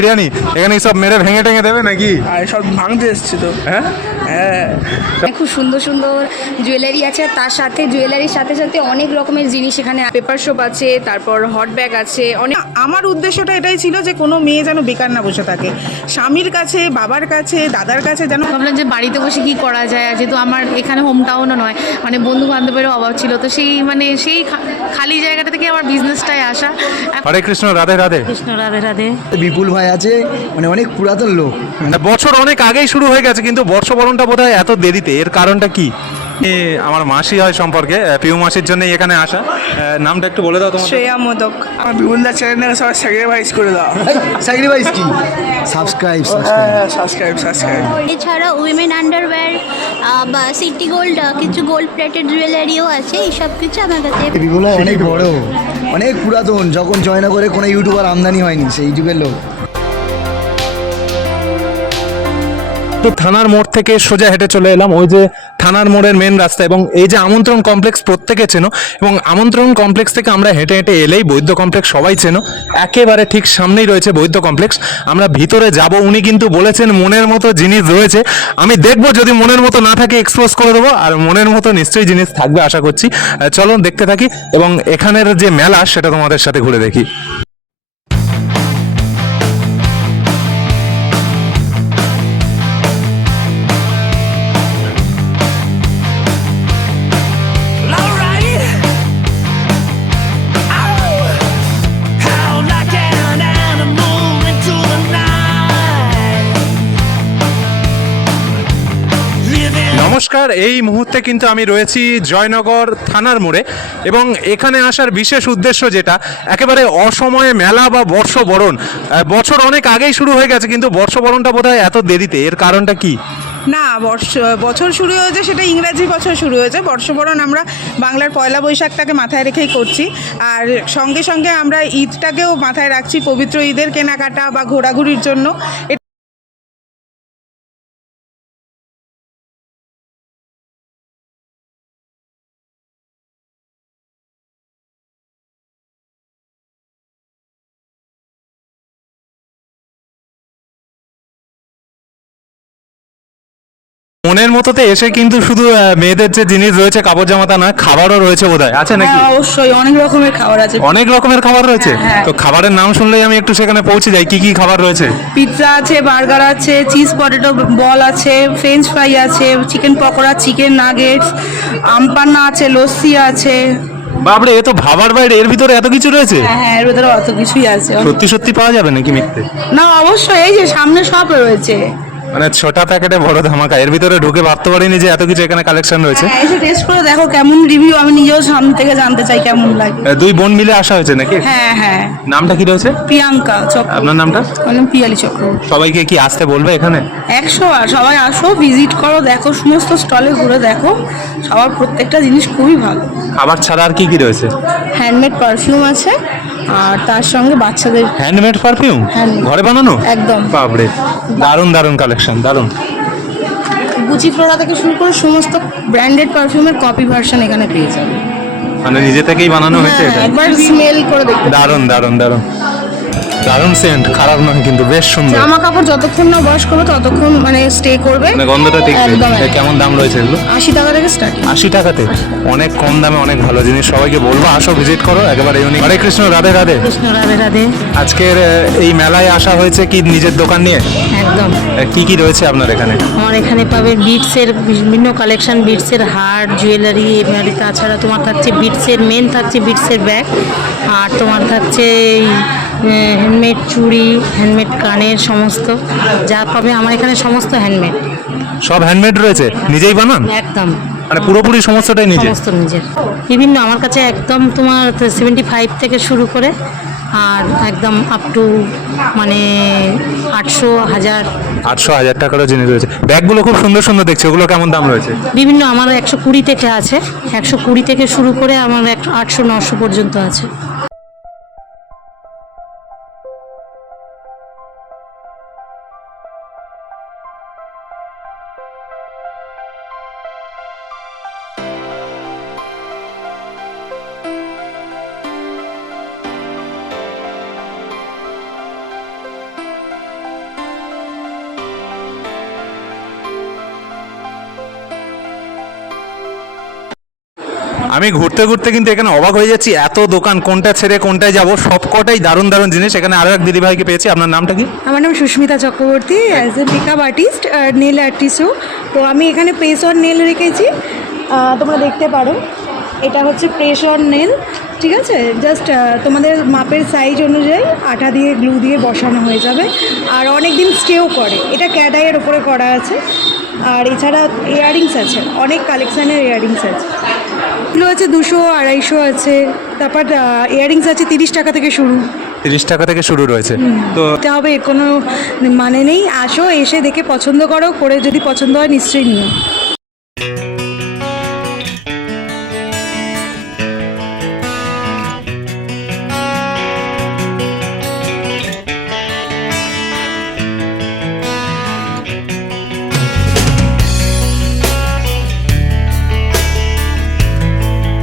বিরিয়ানি, এখানে সব মেরে ভেঙে টেঙে দেবে নাকি? আর সব ভাঙতে এসছি তো। হ্যাঁ খুব সুন্দর সুন্দর জুয়েলারি আছে, তার সাথে জুয়েলারির সাথে সাথে অনেক রকমের জিনিস এখানে, পেপার শপ আছে, তারপর হট ব্যাগ আছে অনেক। আমার উদ্দেশ্যটা এটাই ছিল যে কোনো মেয়ে যেন বেকার না বসে থাকে, স্বামীর কাছে, বাবার কাছে, দাদার কাছে যেন। ভাবলাম যে বাড়িতে বসে কি করা যায়, যেহেতু আমার এখানে হোম টাউনও নয়, মানে বন্ধু বান্ধবেরও অভাব ছিল, তো সেই খালি জায়গাটা থেকে আমার বিজনেসটায় আসা। হরে কৃষ্ণ, রাধে রাধে। কৃষ্ণ রাধে রাধে। বিপুল ভাই আছে, মানে অনেক পুরাতন লোক। বছর অনেক আগেই শুরু হয়ে গেছে, কিন্তু বর্ষবরণটা বোধহয় এত দেরিতে, এর কারণটা কি? আমার মাসি হয় সম্পর্কে, পিউ মাসির জন্যই এখানে আসা। নামটা একটু বলে দাও তোমার। শ্রেয়া মোদক। আমার বিপুলদার চ্যানেলটাকে সবাই স্যাক্রিফাইস করে দাও। স্যাক্রিফাইস কি? Subscribe subscribe. এছাড়া উইমেন আন্ডারওয়্যার বা সিটি গোল্ড কিছু গোল্ড প্লেটেড জুয়েলারিও আছে, এইসব কিছু আমার কাছে। বিপুল ভাই অনেক বড়, অনেক পুরাতন, যখন জয়নগরে কোনো ইউটিউবার আমদানি হয়নি সেই যুগের লোক। তো থানার মোড় থেকে সোজা হেঁটে চলে এলাম ওই যে থানার মোড়ের মেন রাস্তা, এবং এই যে আমন্ত্রণ কমপ্লেক্স প্রত্যেকে চেনো, এবং আমন্ত্রণ কমপ্লেক্স থেকে আমরা হেঁটে হেঁটে এলেই বৈদ্য কমপ্লেক্স সবাই চেনো, একেবারে ঠিক সামনেই রয়েছে বৈদ্য কমপ্লেক্স। আমরা ভিতরে যাব, উনি কিন্তু বলেছেন মনের মতো জিনিস রয়েছে, আমি দেখবো যদি মনের মতো না থাকে এক্সপোজ করে দেবো, আর মনের মতো নিশ্চয়ই জিনিস থাকবে আশা করছি। চলো দেখতে থাকি, এবং এখানের যে মেলা সেটা তোমাদের সাথে ঘুরে দেখি। নমস্কার, এই মুহূর্তে কিন্তু আমি রয়েছি জয়নগর থানার মোড়ে, এবং এখানে আসার বিশেষ উদ্দেশ্য যেটা, একেবারে অসময়ে মেলা বা বর্ষবরণ, বছর অনেক আগেই শুরু হয়ে গেছে, কিন্তু বর্ষবরণটা বোধহয় এত দেরিতে, এর কারণটা কি? না, বছর শুরু হয়েছে সেটা ইংরাজি বছর শুরু হয়েছে, বর্ষবরণ আমরা বাংলার পয়লা বৈশাখটাকে মাথায় রেখেই করছি। আর সঙ্গে সঙ্গে আমরা ঈদটাকেও মাথায় রাখছি, পবিত্র ঈদের কেনাকাটা বা ঘোরাঘুরির জন্য। মনের মতোতে এসে কিন্তু শুধু মেয়েদের যে জিনিস রয়েছে কাপড় জামাতা না, খাবারও রয়েছে বোধহয়, আছে নাকি? অবশ্যই অনেক রকমের খাবার আছে। অনেক রকমের খাবার রয়েছে, তো খাবারের নাম শুনলেই আমি একটু সেখানে পৌঁছে যাই। কি কি খাবার রয়েছে? পিৎজা আছে, বার্গার আছে, চিজ পটেটো বল আছে, ফ্রেঞ্চ ফ্রাই আছে, chicken pakora, chicken nuggets, aam panna আছে, লস্যি আছে। বাবরে, এ তো ভাবার বাইরে, এর ভিতরে এত কিছু রয়েছে। হ্যাঁ, এর ভেতরে অত কিছুই আছে। সত্যি সত্যি পাওয়া যাবে নাকি মিথ্যে? না, অবশ্যই, এই যে সামনে সব রয়েছে। মানে ছোটা প্যাকেটে বড় ধামাকা, এর ভিতরে ঢুকে ভাবতে পারিনি যে এত কিছু এখানে কালেকশন রয়েছে। হ্যাঁ, এসে টেস্ট করে দেখো কেমন রিভিউ, আমি নিজেও সামনে থেকে জানতে চাই কেমন লাগে। দুই বোন মিলে আসা হয়েছে নাকি? হ্যাঁ হ্যাঁ। নামটা কি রয়েছে? প্রিয়াঙ্কা চক্র। আপনার নামটা? আমার নাম পিয়ালি চক্র। সবাইকে কি আসতে বলবে এখানে? 100 আর সবাই আসো, ভিজিট করো, দেখো, সমস্ত স্টলে ঘুরে দেখো, সবার প্রত্যেকটা জিনিস খুবই ভালো। খাবার ছাড়া আর কি কি রয়েছে? হ্যান্ডমেড পারফিউম আছে, আর তার সঙ্গে বাচ্চাদের হ্যান্ডমেড পারফিউম, ঘরে বানানো? একদম। বাবরে, দারুণ দারুণ কালেকশন, দারুণ। গুচি ফ্লোরা থেকে শুরু করে সমস্ত ব্র্যান্ডেড পারফিউমের কপি ভার্সন এখানে পেয়ে যাবে। মানে নিজে থেকেই বানানো হয়েছে এটা? একবার স্মেল করে দেখতে। দারুণ দারুণ দারুণ দারুণ সেন্ট, খারাপ নয় কিন্তু, বেশ সুন্দর। জামা কাপড় যতক্ষণ না ওয়াশ করবে ততক্ষণ মানে স্টে করবে, মানে গন্ধটা ঠিক। একদম। কেমন দাম রয়েছে এগুলো? 80 টাকা থেকে স্টার্ট। 80 টাকাতে অনেক কম দামে অনেক ভালো জিনিস। সবাইকে বলবো আসো, ভিজিট করো, একেবারে ইউনিক। হরে কৃষ্ণ, রাধে রাধে। কৃষ্ণ রাধে রাধে। আজকের এই মেলায় আসা হয়েছে কি নিজের দোকান নিয়ে? একদম। কি কি রয়েছে আপনার এখানে? আমার এখানে পাবে বিটসের বিভিন্ন কালেকশন, বিটসের হার, জুয়েলারি, এমনি তাছাড়া তোমার থাকছে বিটসের মেন, থাকছে বিটসের ব্যাগ, আর তোমার থাকছে এই হ্যান্ডমেড চুড়ি, হ্যান্ডমেড কানের, সমস্ত যা পাবে আমার এখানে সমস্ত হ্যান্ডমেড। সব হ্যান্ডমেড রয়েছে, নিজেই বানান? একদম, মানে পুরোপুরি সমস্তটাই নিজে? সমস্ত নিজের। বিভিন্ন আমার কাছে একদম তোমার 75 থেকে শুরু করে আর একদম আপ টু মানে 800, 1000। 800, 1000 টাকারও জিনিস রয়েছে। ব্যাগগুলো খুব সুন্দর সুন্দর দেখছি, ওগুলো কেমন দাম রয়েছে? বিভিন্ন আমার 120 থেকে আছে, 120 থেকে শুরু করে আমার 800, 900 পর্যন্ত আছে। আমি ঘুরতে ঘুরতে কিন্তু এখানে অবাক হয়ে যাচ্ছি, এত দোকান, কোনটা ছেড়ে কোনটায় যাব, সব কটাই দারুণ দারুণ জিনিস। এখানে আরও এক দিদিভাইকে পেয়েছি, আপনার নামটা কি? আমার নাম Susmita Chakraborty, as a makeup artist আর নেল আর্টিস্টও। তো আমি এখানে প্রেস অন নেল রেখেছি, তোমরা দেখতে পারো। এটা হচ্ছে প্রেস অন নেল, ঠিক আছে? জাস্ট তোমাদের মাপের সাইজ অনুযায়ী আঠা দিয়ে গ্লু দিয়ে বসানো হয়ে যাবে, আর অনেক দিন স্টেও করে। এটা ক্যাডাইয়ের ওপরে করা আছে। আর এছাড়া ইয়াররিংস আছে, অনেক কালেকশানের ইয়াররিংস আছে। এগুলো আছে 200, 250 আছে। তারপর ইয়াররিংস আছে 30 টাকা থেকে শুরু। 30 টাকা থেকে শুরু রয়েছে। তো এটা হবে, এর কোনো মানে নেই। আসো, এসে দেখে পছন্দ করো, করে যদি পছন্দ হয় নিশ্চয়ই নিও।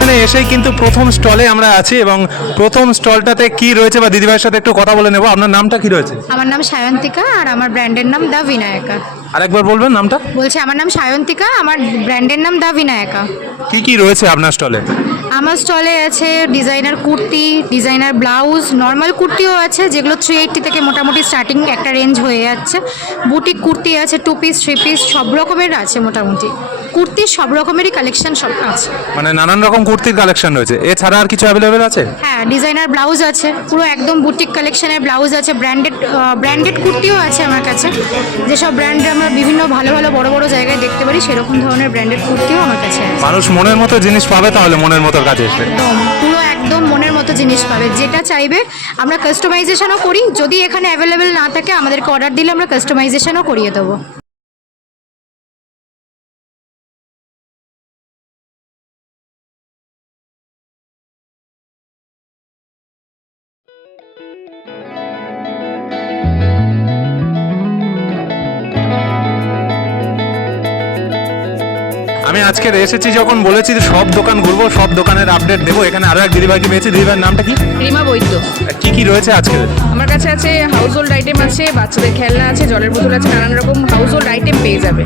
এখানে এসেই কিন্তু প্রথম স্টলে আমরা আছি, এবং প্রথম স্টলটাতে কি রয়েছে বা দিদিভাইয়ের সাথে একটু কথা বলে নেব। আপনার নামটা কি রয়েছে? আমার নাম সায়ন্তিকা, আর আমার ব্র্যান্ডের নাম দ্য বিনায়কা। আরেকবার বলবেন নামটা। বলছি আমার নাম সায়ন্তিকা, আমার ব্র্যান্ডের নাম দ্য বিনায়কা। কি কি রয়েছে আপনার স্টলে? আমার স্টলে আছে designer kurti, designer blouse, normal কুর্তিও আছে, যেগুলো 380 থেকে মোটামুটি স্টার্টিং একটা রেঞ্জ হয়ে যাচ্ছে। বুটিক কুর্তি আছে, 2 পিস 3 পিস সব রকমের আছে। মোটামুটি কুর্তির সব রকমেরই কালেকশন সব আছে। মানে নানান রকম কুর্তির কালেকশন রয়েছে, এছাড়া আর কিছু অ্যাভেলেবেল আছে? হ্যাঁ, ডিজাইনার ব্লাউজ আছে, পুরো একদম বুটিক কালেকশনের ব্লাউজ আছে। ব্র্যান্ডেড কুর্তিও আছে আমার কাছে, যেসব ব্র্যান্ডে আমরা বিভিন্ন ভালো ভালো বড় বড় জায়গায় দেখতে পারি, সেরকম ধরনের ব্র্যান্ডেড কুর্তিও আমার কাছে আছে। মানুষ মনের মতো জিনিস পাবে তাহলে মনের মতো কাজে এসে। একদম পুরো একদম মনের মতো জিনিস পাবে, যেটা চাইবে। আমরা কাস্টমাইজেশনও করি, যদি এখানে অ্যাভেলেবেল না থাকে আমাদেরকে অর্ডার দিলে আমরা কাস্টমাইজেশনও করিয়ে দেবো। আমি আজকে এসেছি যখন বলেছি যে সব দোকান ঘুরবো, সব দোকানের আপডেট দেবো। এখানে আরো এক দিদিভাইকে পেয়েছি। দিদিভাইয়ের নামটা কি? রিমা বৈদ্য। কি কি রয়েছে আজকে? আমার কাছে আছে হাউস হোল্ড আইটেম আছে, বাচ্চাদের খেলনা আছে, জলের বোতল আছে, নানান রকম হাউস হোল্ড আইটেম পেয়ে যাবে।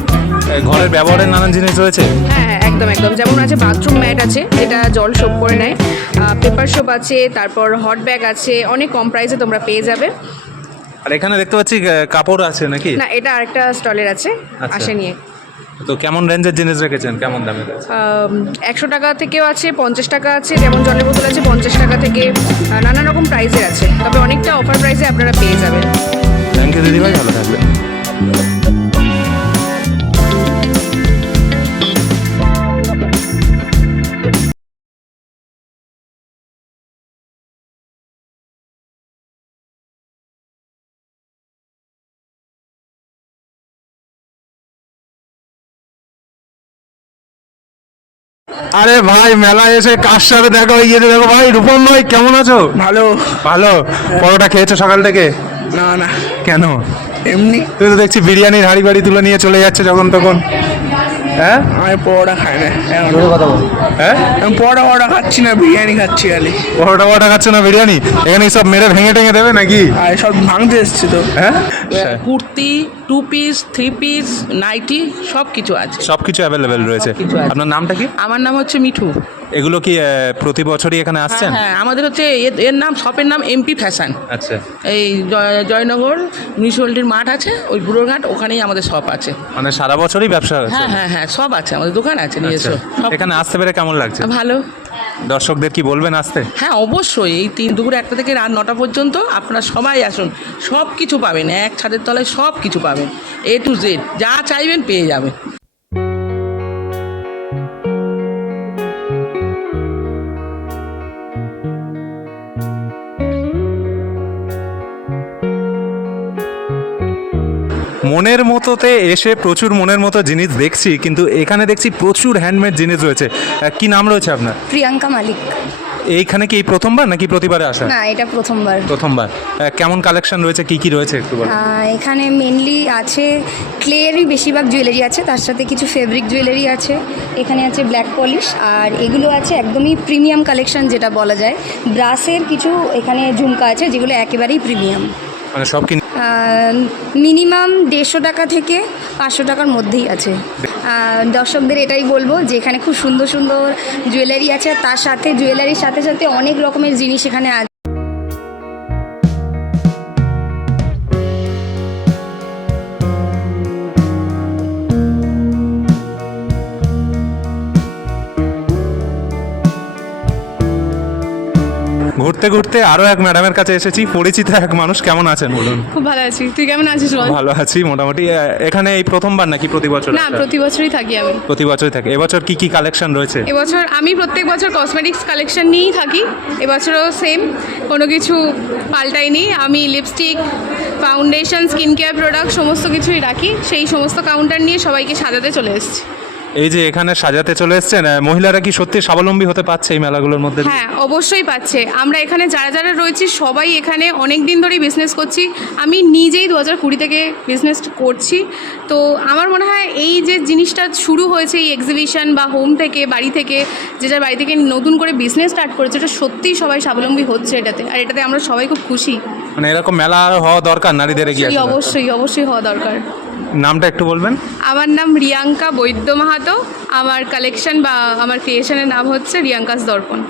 ঘরের ব্যবহারের নানান জিনিস রয়েছে। হ্যাঁ হ্যাঁ, একদম একদম। যেমন আছে বাথরুম ম্যাট আছে, যেটা জল সোপ করে নেয়, পেপার সোপ আছে, তারপর হট ব্যাগ আছে, অনেক কম প্রাইসে তোমরা পেয়ে যাবে। আর এখানে দেখতে পাচ্ছি কাপড় আছে নাকি? না, এটা আরেকটা স্টলের আছে, আচ্ছা। আসে নিয়ে। তো কেমন রেঞ্জের জিনিস রেখেছেন, কেমন দামের আছে? 100 টাকা থেকেও আছে, 50 টাকা আছে। যেমন জলের বোতল আছে 50 টাকা থেকে, নানা রকম প্রাইসের আছে, তবে অনেকটা অফার প্রাইসে আপনারা পেয়ে যাবেন। থ্যাংক ইউ দিদিভাই, ভালো থাকবেন। আরে ভাই, মেলায় এসে কার সাথে দেখা হয়ে গিয়েছে। দেখো ভাই, রূপম ভাই কেমন আছো? ভালো। ভালো। পরোটা খেয়েছো সকাল থেকে? না না, কেন? এমনি। তুই তো দেখছি বিরিয়ানির হাড়ি বাড়ি তুলে নিয়ে চলে যাচ্ছে যখন তখন। হ্যাঁ, আমি পরোটা খাই না এখন। কথা বল। হ্যাঁ, আমি পরোটা খাচ্ছি না, বিরিয়ানি খাচ্ছি খালি। পরোটা খাচ্ছে না, বিরিয়ানি? এখানে সব মেরে ভেঙে টেঙে দেবে নাকি? আর সব ভাঙতে এসছি তো। হ্যাঁ, কুর্তি, 2 পিস 3 পিস নাইটি সব কিছু আছে। সবকিছু অ্যাভেলেবেল রয়েছে। সবকিছু আছে। আপনার নামটা কি? আমার নাম হচ্ছে মিঠু। এগুলো কি প্রতি বছরই এখানে আসছেন? হ্যাঁ, আমাদের হচ্ছে এর নাম, শপের নাম এমপি ফ্যাশন। আচ্ছা। এই জয়নগর মিউনিসিপ্যালিটির মাঠ আছে, ওই বুড়োঘাট, ওখানেই আমাদের শপ আছে। মানে সারা বছরই ব্যবসা হচ্ছে? হ্যাঁ হ্যাঁ হ্যাঁ, সব আছে, আমাদের দোকান আছে, নিয়ে আচ্ছা। এসো সব। এখানে আসতে পেরে কেমন লাগছে? ভালো। দর্শকদের কি বলবেন আসতে? হ্যাঁ অবশ্যই, এই দুপুর 1টা থেকে রাত 9টা পর্যন্ত আপনারা সবাই আসুন, সব কিছু পাবেন, এক ছাদের তলায় সব কিছু পাবেন, A to Z যা চাইবেন পেয়ে যাবেন। মনের মতোতে এসে প্রচুর মনের মতো জিনিস দেখছি, কিন্তু এখানে দেখছি প্রচুর হ্যান্ডমেড জিনিস রয়েছে। কি নাম রয়েছে আপনার? প্রিয়াঙ্কা মালিক। এইখানে কি এই প্রথমবার নাকি প্রতিবারে আসা? না, এটা প্রথমবার। প্রথমবার। কেমন কালেকশন রয়েছে, কি কি রয়েছে একটু বলুন। এখানে মেনলি আছে ক্লেরই বেশিরভাগ জুয়েলারি আছে, তার সাথে কিছু ফেব্রিক জুয়েলারি আছে। এখানে আছে ব্ল্যাক পলিশ, আর এগুলো আছে একদমই প্রিমিয়াম কালেকশন যেটা বলা যায়। ব্রাসের কিছু এখানে ঝুমকা আছে, যেগুলো একেবারেই প্রিমিয়াম। মানে সব কি? মিনিমাম 150 টাকা থেকে 500 টাকার মধ্যেই আছে। দর্শকদের এটাই বলবো যে এখানে খুব সুন্দর সুন্দর জুয়েলারি আছে, তার সাথে জুয়েলারির সাথে সাথে অনেক রকমের জিনিস এখানে আছে। ঘুরতে ঘুরতে আরো এক ম্যাডামের কাছে এসেছি, পরিচিত এক মানুষ। কেমন আছেন বলুন? খুব ভালো আছি, তুই কেমন আছিস বল? ভালো আছি মোটামুটি। এখানে এই প্রথমবার নাকি প্রতি বছর? না, প্রতি বছরই থাকি আমি। প্রতি বছরই থাকে। এবছর কি কি কালেকশন রয়েছে? এবছর আমি প্রত্যেক বছর কসমেটিক্স কালেকশন নিয়েই থাকি, এবছরও সেম, কোনো কিছু পাল্টাইনি। আমি lipstick, foundation, skin care product সমস্ত কিছুই রাখি। সেই সমস্ত কাউন্টার নিয়ে সবাইকে সাজাতে চলে এসেছি। এই যে এখানে সাজাতে চলে এসেছেন, মহিলারা কি সত্যি স্বাবলম্বী হতে পারছে এই মেলাগুলোর মধ্যে? হ্যাঁ, অবশ্যই পাচ্ছে। আমরা এখানে যারা যারা রয়েছি সবাই এখানে অনেক দিন ধরেই বিজনেস করছি। আমি নিজেই 2020 থেকে বিজনেস করছি। তো আমার মনে হয় এই যে জিনিসটা শুরু হয়েছে, এই এক্সিবিশন বা হোম থেকে, বাড়ি থেকে, যে যার বাড়ি থেকে নতুন করে বিজনেস স্টার্ট করেছে, এটা সত্যিই সবাই স্বাবলম্বী হচ্ছে এটাতে, আর এটাতে আমরা সবাই খুব খুশি। মানে এরকম মেলা আরো হওয়া দরকার নারীদের এগিয়ে আসা। অবশ্যই অবশ্যই হওয়া দরকার। নামটা একটু বলবেন? আমার নাম রিয়াঙ্কা বৈদ্য মাহাতো। আমার কালেকশন বা আমার ক্রিয়েশনের নাম হচ্ছে রিয়াঙ্কাস দর্পণ।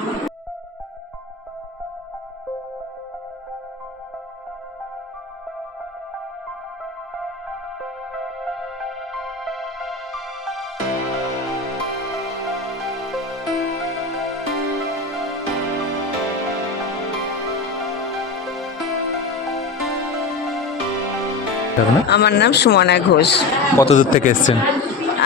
আমার নাম সুমনা ঘোষ। কত দূর থেকে এসেছেন?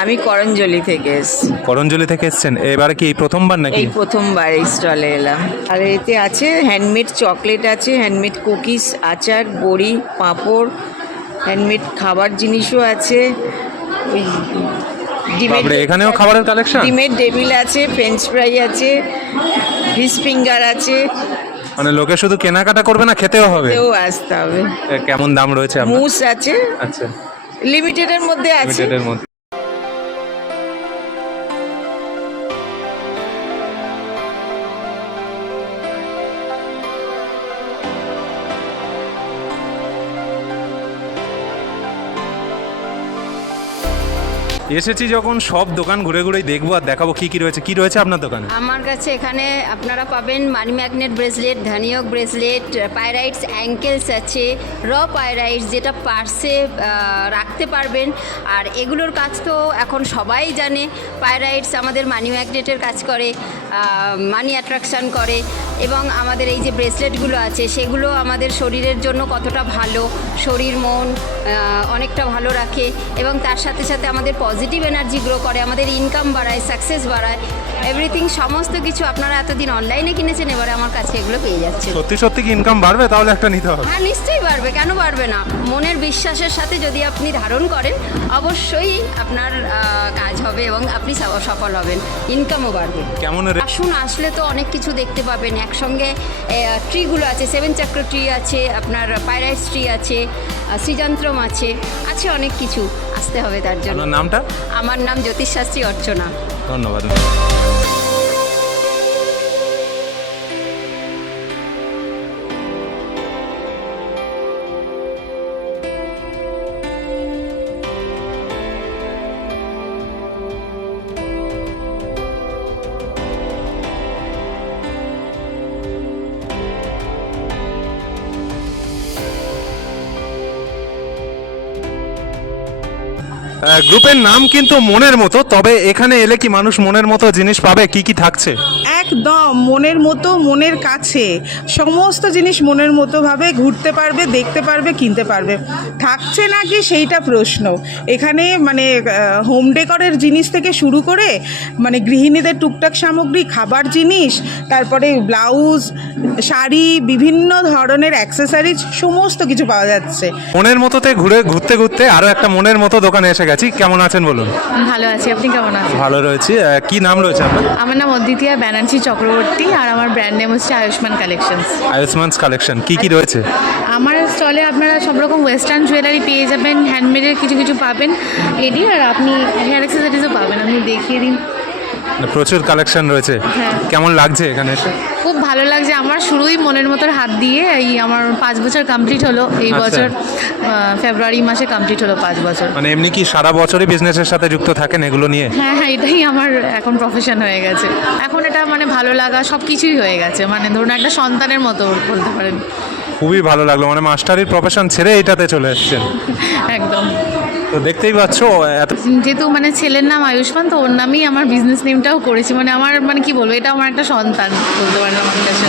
আমি করঞ্জলি থেকে এসেছি। করঞ্জলি থেকে এসেছেন। এবারে কি এই প্রথমবার নাকি? এই প্রথমবার এই স্টলে এলাম। আর এতে আছে হ্যান্ডমেড চকলেট আছে, হ্যান্ডমেড কুকিজ, আচার, বড়ি, পাঁপড়, হ্যান্ডমেড খাবার জিনিসও আছে। ওই বাপরে, এখানেও খাবারের কালেকশন? ডিমের টেবিল আছে, ফ্রেঞ্চ ফ্রাই আছে, ফিশ ফিঙ্গার আছে। মানে লোকে শুধু কেনাকাটা করবে না, খেতেও হবে? খেতেও আসতে হবে। কেমন দাম রয়েছে আপনার? মুস আছে। আচ্ছা, লিমিটেডের মধ্যে আছে। লিমিটেডের মধ্যে। এসেছি যখন সব দোকান ঘুরে ঘুরেই দেখবো আর দেখাবো কি কি রয়েছে। কি রয়েছে আপনার দোকানে? আমার কাছে এখানে আপনারা পাবেন মানি ম্যাগনেট ব্রেসলেট, ধানিয়ক ব্রেসলেট, পাইরাইটস অ্যাঙ্কেলস আছে, র পাইরাইটস যেটা পার্সে রাখতে পারবেন। আর এগুলোর কাজ তো এখন সবাই জানে। পাইরাইটস আমাদের মানি ম্যাগনেটের কাজ করে, মানি অ্যাট্রাকশান করে। এবং আমাদের এই যে ব্রেসলেটগুলো আছে সেগুলো আমাদের শরীরের জন্য কতটা ভালো, শরীর মন অনেকটা ভালো রাখে। এবং তার সাথে সাথে আমাদের পজিটিভ এনার্জি গ্রো করে, আমাদের ইনকাম বাড়ায়, সাকসেস বাড়ায়, এভরিথিং সমস্ত কিছু। আপনারা এতদিন অনলাইনে কিনেছেন, এবারে আমার কাছে এগুলো পেয়ে যাচ্ছে। সত্যি সত্যি কি ইনকাম বাড়বে? তাহলে একটা নিতে হবে। হ্যাঁ, নিশ্চয়ই বাড়বে, কেন বাড়বে না? মনের বিশ্বাসের সাথে যদি আপনি ধারণ করেন অবশ্যই আপনার কাজ হবে এবং আপনি সফল হবেন, ইনকামও বাড়বে। কেমন? আসুন, আসলে তো অনেক কিছু দেখতে পাবেন। একসঙ্গে ট্রিগুলো আছে, 7 চক্র ট্রি আছে, আপনার পাইরাইটস ট্রি আছে, শ্রীযন্ত্রম আছে, আছে অনেক কিছু। আসতে হবে তার জন্য। আপনার নামটা? আমার নাম জ্যোতিষশাস্ত্রী অর্চনা। ধন্যবাদ। গ্রুপের নাম কিন্তু মনের মতো, তবে এখানে এলে কি মানুষ মনের মতো জিনিস পাবে? কি কি থাকছে? একদম মনের মতো, মনের কাছে সমস্ত জিনিস মনের মতোভাবে ঘুরতে পারবে, দেখতে পারবে, কিনতে পারবে। থাকছে নাকি সেইটা প্রশ্ন। এখানে মানে হোম ডেকরের জিনিস থেকে শুরু করে মানে গৃহিণীদের টুকটাক সামগ্রী, খাবার জিনিস, তারপরে ব্লাউজ, শাড়ি, বিভিন্ন ধরনের অ্যাক্সেসরিজ সমস্ত কিছু পাওয়া যাচ্ছে। মনের মতোতে ঘুরতে ঘুরতে আরো একটা মনের মতো দোকানে এসে গেছি। কেমন আছেন বলুন? ভালো আছি, আপনি কেমন আছেন? ভালো রয়েছি। কি নাম রয়েছে আপনার? আমার নাম অদ্বিতীয়া ব্যানার্জি চক্রবর্তী, আর আমার ব্র্যান্ড নেম হচ্ছে আয়ুষ্মান কালেকশনস। আয়ুষ্মানস কালেকশন। কি কি রয়েছে? আমার স্টলে আপনারা সব রকম ওয়েস্টার্ন জুয়েলারি পেয়ে যাবেন, হ্যান্ডমেডের কিছু কিছু পাবেন এডি, আর আপনি হেয়ার অ্যাক্সেসরিজও পাবেন। আপনি দেখিয়ে দিন। প্রচুর কালেকশন রয়েছে, কেমন লাগছে এখানে এসে? খুব ভালো লাগছে আমার। শুরুই মনের মতোর হাত দিয়ে, এই আমার 5 বছর কমপ্লিট হলো এই আচ্ছা। বছর, ফেব্রুয়ারি মাসে কমপ্লিট হলো 5 বছর। মানে এমনি কি সারা বছরই বিজনেসের সাথে যুক্ত থাকেন এগুলো নিয়ে? হ্যাঁ হ্যাঁ, এটাই আমার এখন প্রফেশন হয়ে গেছে। এখন এটা মানে ভালো লাগা সব কিছুই হয়ে গেছে, মানে ধরুন একটা সন্তানের মতো বলতে পারেন। খুবই ভালো লাগলো, মানে মাস্টারির প্রফেশন ছেড়ে এটাতে চলে এসেছেন। একদম। তো দেখতেই পাচ্ছ এত যেহেতু মানে ছেলের নাম আয়ুষ্মান, তো ওর নামেই আমার বিজনেস নেমটাও করেছি। মানে আমার মানে কি বলবো, এটা আমার একটা সন্তান বলতে পারেন আমার কাছে।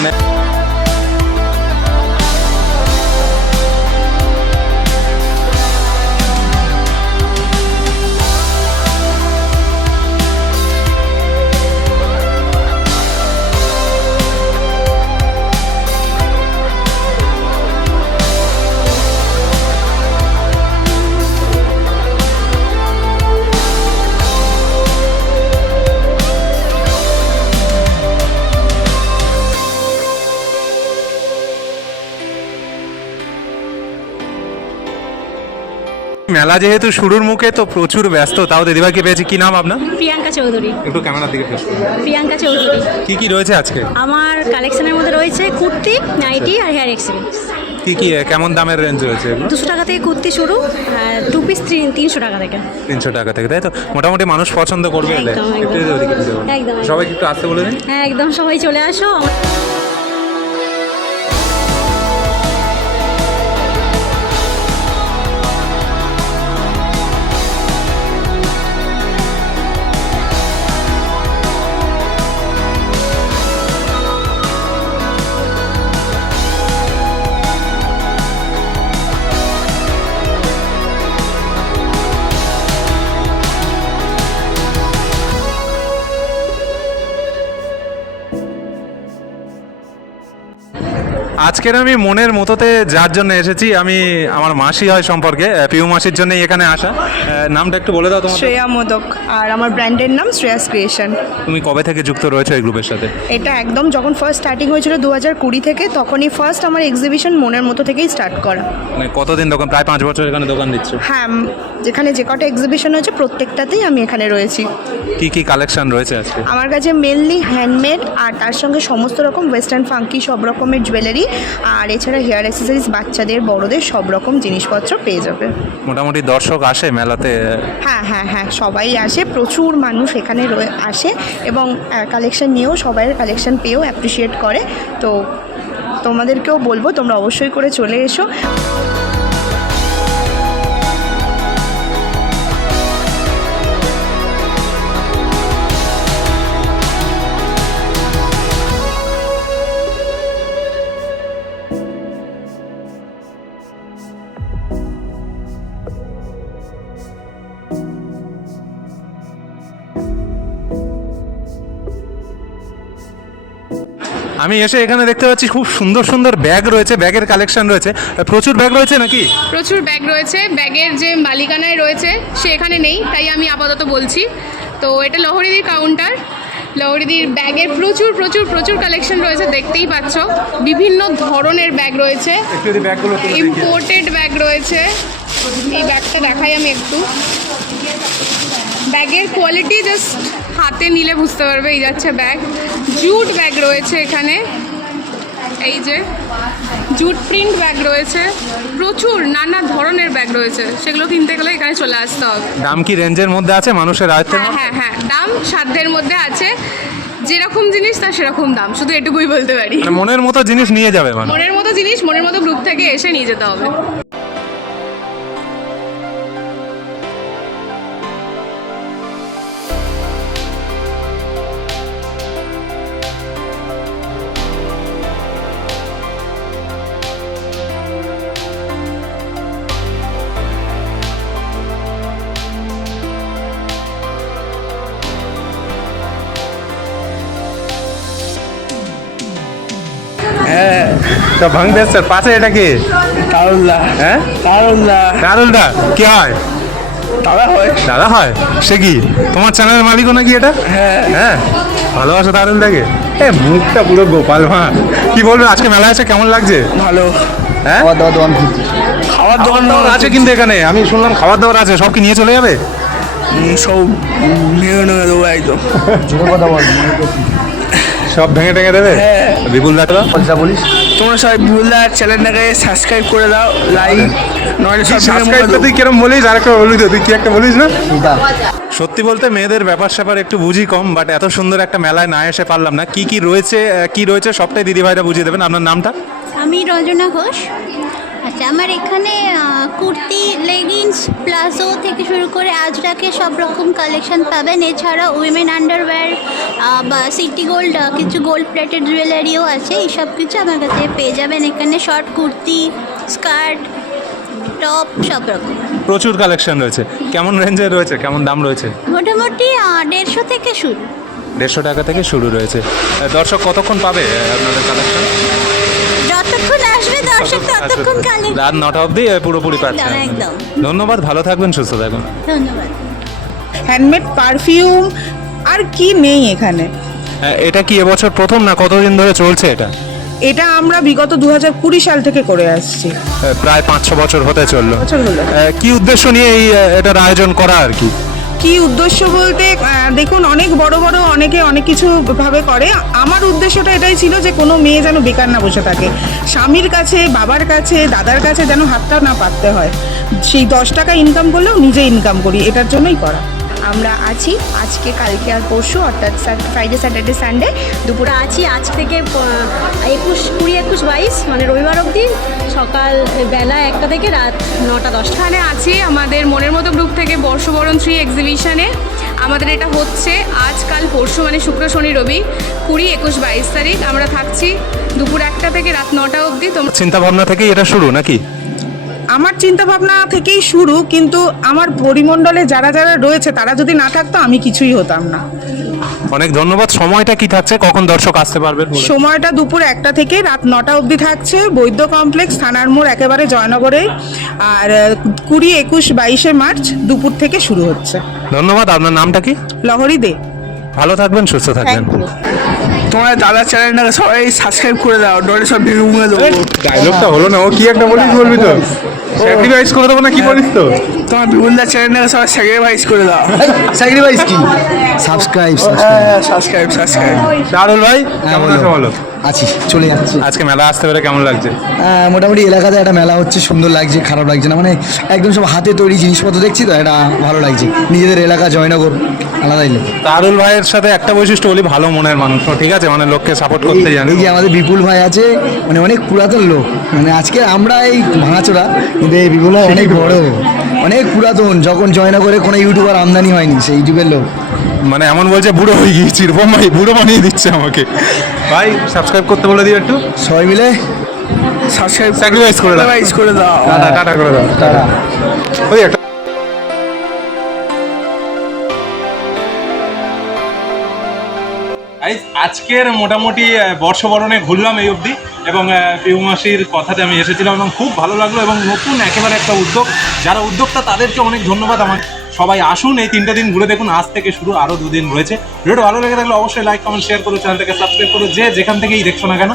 মেলা যেহেতু শুরুর মুখে, তো প্রচুর ব্যস্ত। তাও দিদিভাইকে পেয়েছি। কি নাম আপনার? প্রিয়াঙ্কা চৌধুরী। একটু ক্যামেরার দিকে ফেস করুন। প্রিয়াঙ্কা চৌধুরী। কি কি রয়েছে আজকে? আমার কালেকশনের মধ্যে রয়েছে কুর্তি, নাইটি আর হেয়ার এক্সেসরিজ। কি কি কেমন দামের রেঞ্জ রয়েছে? 200 টাকা থেকে কুর্তি শুরু, 2 পিস 300 টাকা থেকে। 300 টাকা থেকে, তাই তো? মোটামুটি মানুষ পছন্দ করবে এলে। একদম, একদম। একটু ওদিকে দিকে বলুন। একদম। সবাইকে একটু আসতে বলে দিন। হ্যাঁ একদম, সবাই চলে আসো। আজকের আমি মনের মতোতে যার জন্য এসেছি, আমি আমার মাসি হয় সম্পর্কে, পিউ মাসির জন্যই এখানে আসা। নামটা একটু বলে দাও তোমার। শ্রেয়া মোদক, আর আমার ব্র্যান্ডের নাম শ্রেয়াস ক্রিয়েশন। তুমি কবে থেকে যুক্ত রয়েছো এই গ্রুপের সাথে? এটা একদম যখন ফার্স্ট স্টার্টিং হয়েছিল 2020 থেকে, তখনই ফার্স্ট আমার এক্সিবিশন মনের মতো থেকেই স্টার্ট করা। মানে কতদিন দোকান? প্রায় 5 বছর এখানে দোকান দিচ্ছ? হ্যাঁ, যেখানে যে কটা এক্সিবিশন হয়েছে প্রত্যেকটাতেই আমি এখানে রয়েছি। কি কি কালেকশন রয়েছে আজকে? আমার কাছে মেনলি হ্যান্ডমেড, আর তার সঙ্গে সমস্ত রকম ওয়েস্টার্ন ফাঙ্কি সব রকমের জুয়েলারি, আর এছাড়া হেয়ার অ্যাক্সেসরিজ, বাচ্চাদের বড়দের সব রকম জিনিসপত্র পেয়ে যাবে। মোটামুটি দর্শক আসে মেলাতে? হ্যাঁ হ্যাঁ হ্যাঁ, সবাই আসে, প্রচুর মানুষ এখানে আসে এবং কালেকশন নিয়েও সবাই কালেকশন পেয়েও অ্যাপ্রিসিয়েট করে। তো তোমাদেরকেও বলবো তোমরা অবশ্যই করে চলে এসো। আমি এসে এখানে দেখতে পাচ্ছি খুব সুন্দর সুন্দর ব্যাগ রয়েছে, ব্যাগের কালেকশন রয়েছে। প্রচুর ব্যাগ রয়েছে নাকি? প্রচুর ব্যাগ রয়েছে। ব্যাগের যে মালিকানায় রয়েছে সে এখানে নেই, তাই আমি আপাতত বলছি। তো এটা লহরিদির কাউন্টার। লহরিদির ব্যাগের প্রচুর প্রচুর প্রচুর কালেকশন রয়েছে, দেখতেই পাচ্ছ। বিভিন্ন ধরনের ব্যাগ রয়েছে, ইম্পোর্টেড ব্যাগ রয়েছে। এই ব্যাগটা দেখাই আমি একটু। ব্যাগের কোয়ালিটি জাস্ট হাতে নিলে বুঝতে পারবে। এই যাচ্ছে ব্যাগ। জুট ব্যাগ রয়েছে এখানে, এই যে জুট প্রিন্ট ব্যাগ রয়েছে। প্রচুর নানা ধরনের ব্যাগ রয়েছে, সেগুলো কিনতে গেলে এখানে চলে আসতে হবে। দাম কি রেঞ্জের মধ্যে আছে মানুষের আয়ত্তের? হ্যাঁ হ্যাঁ হ্যাঁ, দাম সাধ্যের মধ্যে আছে। যেরকম জিনিস তার সেরকম দাম, শুধু এটুকুই বলতে পারি। মনের মতো জিনিস নিয়ে যাবে মানে? মনের মতো জিনিস মনের মতো গ্রুপ থেকে এসে নিয়ে যেতে হবে। তো ভাঙতেছে পাশে, এটা কি? কারুল্লাহ। হ্যাঁ, কারুল্লাহ। কারুলদা কি হয়? দাদা হয়। দাদা হয়? সে কি তোমার চ্যানেলের মালিকও নাকি এটা? হ্যাঁ। হ্যাঁ, ভালোবাসো তারুলদাকে? মুখটা পুরো গোপাল মা। কি বলবে, আজকে মেলা আছে কেমন লাগছে? ভালো। হ্যাঁ, খাওয়ার দাওয়ার দোকান খুঁজছি। খাওয়ার দোকান আছে কিন্তু এখানে আমি শুনলাম খাবার দাবার আছে, সব কি নিয়ে চলে যাবে? সব ভেঙে ভেঙে দেবো একদম। জোরে কথা বল, সব ভেঙে টেঙে দেবে বিপুল দা কথা বলিস। তোমরা সবাই বিপুলদার চ্যানেলটাকে সাবস্ক্রাইব করে দাও, লাইক নয়তো সব সাবস্ক্রাইব তুই কিরম বলিস, আর একটা বলিস, তুই কি একটা বলিস না। এটা সত্যি বলতে মেয়েদের ব্যাপার স্যাপার একটু বুঝি কম, বাট এত সুন্দর একটা মেলায় না এসে পারলাম না। কি রয়েছে সবটাই দিদিভাইরা বুঝিয়ে দেবেন। আপনার নামটা? আমি রঞ্জনা ঘোষ। আচ্ছা, আমার এখানে কুর্তি, লেগিংস, প্লাজো থেকে শুরু করে আজরাকে সব রকম কালেকশন পাবেন। এছাড়া উইমেন আন্ডারওয়্যার বা সিটি গোল্ড কিছু গোল্ড প্লেটেড জুয়েলারিও আছে। এই সব কিছু আমার কাছে পেয়ে যাবেন এখানে। শর্ট কুর্তি, স্কার্ট, টপ সব রকম প্রচুর কালেকশন রয়েছে। কেমন রেঞ্জের রয়েছে, কেমন দাম রয়েছে? মোটামুটি 150 থেকে শুরু। 150 টাকা থেকে শুরু রয়েছে। দর্শক কতক্ষণ পাবে আপনাদের কালেকশন? যতক্ষণ আসবে দর্শক ততক্ষণ কালেকশন। রাত 9টা অবধি পুরোপুরি পাচ্ছেন। একদম। ধন্যবাদ, ভালো থাকবেন, সুস্থ থাকবেন। ধন্যবাদ। হ্যান্ডমেড পারফিউম আর কি নেই এখানে। এটা কি এবছর প্রথম না কতদিন ধরে চলছে এটা? এটা আমরা বিগত 2020 সাল থেকে করে আসছি। প্রায় 5-6 বছর হতে চললো। বছর হলো। কি উদ্দেশ্য নিয়ে এই এটার আয়োজন করা আর কি? কি উদ্দেশ্য বলতে দেখুন, অনেক বড় অনেকে অনেক কিছু ভাবে করে। আমার উদ্দেশ্যটা এটাই ছিল যে কোনো মেয়ে যেন বেকার না বসে থাকে, স্বামীর কাছে, বাবার কাছে, দাদার কাছে যেন হাতটা না পাততে হয়। সেই 10 টাকা ইনকাম করলেও নিজে ইনকাম করি, এটার জন্যই করা। আমরা আছি আজকে, কালকে আর পরশু, অর্থাৎ ফ্রাইডে, স্যাটারডে, সানডে দুপুরে আছি। আজ থেকে 21, 20, 21, 22 মানে রবিবার অবধি, সকাল বেলা 1টা থেকে রাত 9টা 10টা। এখানে আছি আমাদের মনের মতো গ্রুপ থেকে বর্ষবরণ 3 এক্সিবিশনে। আমাদের এটা হচ্ছে আজ, কাল, পরশু মানে শুক্র, শনি, রবি, 20, 21, 22 তারিখ। আমরা থাকছি দুপুর 1টা থেকে রাত 9টা অবধি। তোমরা চিন্তা ভাবনা থেকেই এটা শুরু নাকি? আমার চিন্তা ভাবনা থেকেই শুরু, কিন্তু আমার পরিমণ্ডলে যারা রয়েছে তারা যদি না থাকতো আমি কিছুই হতাম না। অনেক ধন্যবাদ। সময়টা কি থাকছে, কখন দর্শক আসতে পারবেন? সময়টা দুপুর 1টা থেকে রাত 9টা অবধি থাকছে। বৈদ্য কমপ্লেক্স, থানার মোড়, একেবারে জয়নগরে। আর 20, 21, 22 মার্চ দুপুর থেকে শুরু হচ্ছে। ধন্যবাদ। আপনার নামটা কি? লহরী দে। ভালো থাকবেন, সুস্থ থাকবেন। Thank you. তোমার দাদার চ্যানেলটাকে সবাই সাবস্ক্রাইব করে দাও, নয়তো সব ভেঙে ভেঙে দেবো। ডায়লগটা হলো না, ও কি একটা বলিস, বলবি তো? স্যাক্রিফাইস করে দেবো না, কি বলিস তো? তোমার বিপুলদার চ্যানেলটাকে সবাই স্যাক্রিফাইস করে দাও। স্যাক্রিফাইস কি? সাবস্ক্রাইব। সাবস্ক্রাইব। শাহরুল ভাই কেমন আছো বলো? আছি, চলে যাচ্ছি। আজকে মেলা আসতে পেরে কেমন লাগছে? মোটামুটি এলাকাতে একটা মেলা হচ্ছে, সুন্দর লাগছে, খারাপ লাগছে না। মানে একদম সব হাতে তৈরি জিনিসপত্র দেখছি তো, এটা ভালো লাগছে। নিজেদের এলাকা জয়নগর, আলাদাই লাগে। শাহরুল ভাইয়ের সাথে একটা বৈশিষ্ট্য বলি, ভালো মনের মানুষ, ঠিক আছে, মানে লোককে সাপোর্ট করতে জানে। এই যে আমাদের বিপুল ভাই আছে, মানে অনেক পুরাতন লোক। মানে আজকে আমরা এই ভাঙাচোরা, কিন্তু এই বিপুল ভাই অনেক বড়, অনেক পুরাতন। যখন জয়নগরে কোনো ইউটিউবার আমদানি হয়নি, সেই যুগের লোক। মানে এমন বলছে বুড়ো হয়ে গিয়েছি, রূপম ভাই বুড়ো বানিয়ে দিচ্ছে আমাকে। ভাই সাবস্ক্রাইব করতে বলে দিও একটু, সবাই মিলে সাবস্ক্রাইব স্যাক্রিফাইস করে দাও। করে দাও। টাটা করে দাও। টাটা। ওই একটা আজকের মোটামুটি বর্ষবরণে ঘুরলাম এই অবধি, এবং পিউ মাসির কথাতে আমি এসেছিলাম এবং খুব ভালো লাগলো। এবং নতুন একেবারে একটা উদ্যোগ, যারা উদ্যোক্তা তাদেরকে অনেক ধন্যবাদ। আমার সবাই আসুন, এই 3টে দিন ঘুরে দেখুন। আজ থেকে শুরু, আরও 2 দিন রয়েছে। ভিডিওটা ভালো লেগে থাকলে অবশ্যই লাইক, কমেন্ট, শেয়ার করো, চ্যানেলটাকে সাবস্ক্রাইব করো, যে যেখান থেকেই দেখছো না কেন।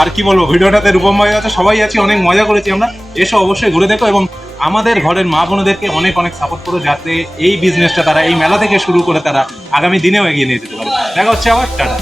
আর কি বলবো, ভিডিওটাতে রূপম ভাই আছে, সবাই আছি, অনেক মজা করেছি আমরা। এসো অবশ্যই ঘুরে দেখো, এবং আমাদের ঘরের মা বোনদেরকে অনেক অনেক সাপোর্ট করো, যাতে এই বিজনেসটা তারা এই মেলা থেকে শুরু করে তারা আগামী দিনেও এগিয়ে নিয়ে যেতে পারে। দেখা হচ্ছে আবার, টাটা।